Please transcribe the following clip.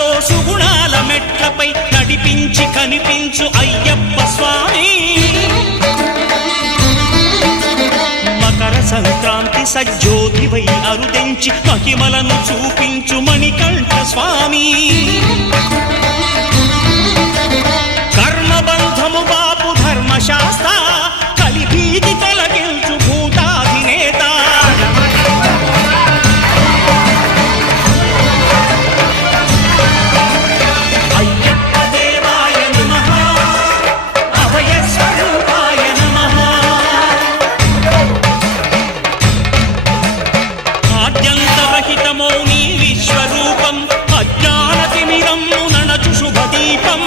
సుఖాలతో సుగుణాల మెట్లపై నడిపించి కనిపించు అయ్యప్ప స్వామి. మకర సంక్రాంతి సజ్జోతివై అరుదెంచి మహిమలను చూపించు మణికంఠ స్వామి. కర్మబంధము బాపు ధర్మశాస్త్ర కలిభీతి తొలగించు భూతాధినేత. అయ్యప్ప దేవాయ నమః, అభయ స్వరూపాయ నమః. ఆద్యంతరహితమౌ నీ విశ్వరూపం, అజ్ఞానతిమిరము నణచు శుభదీపం.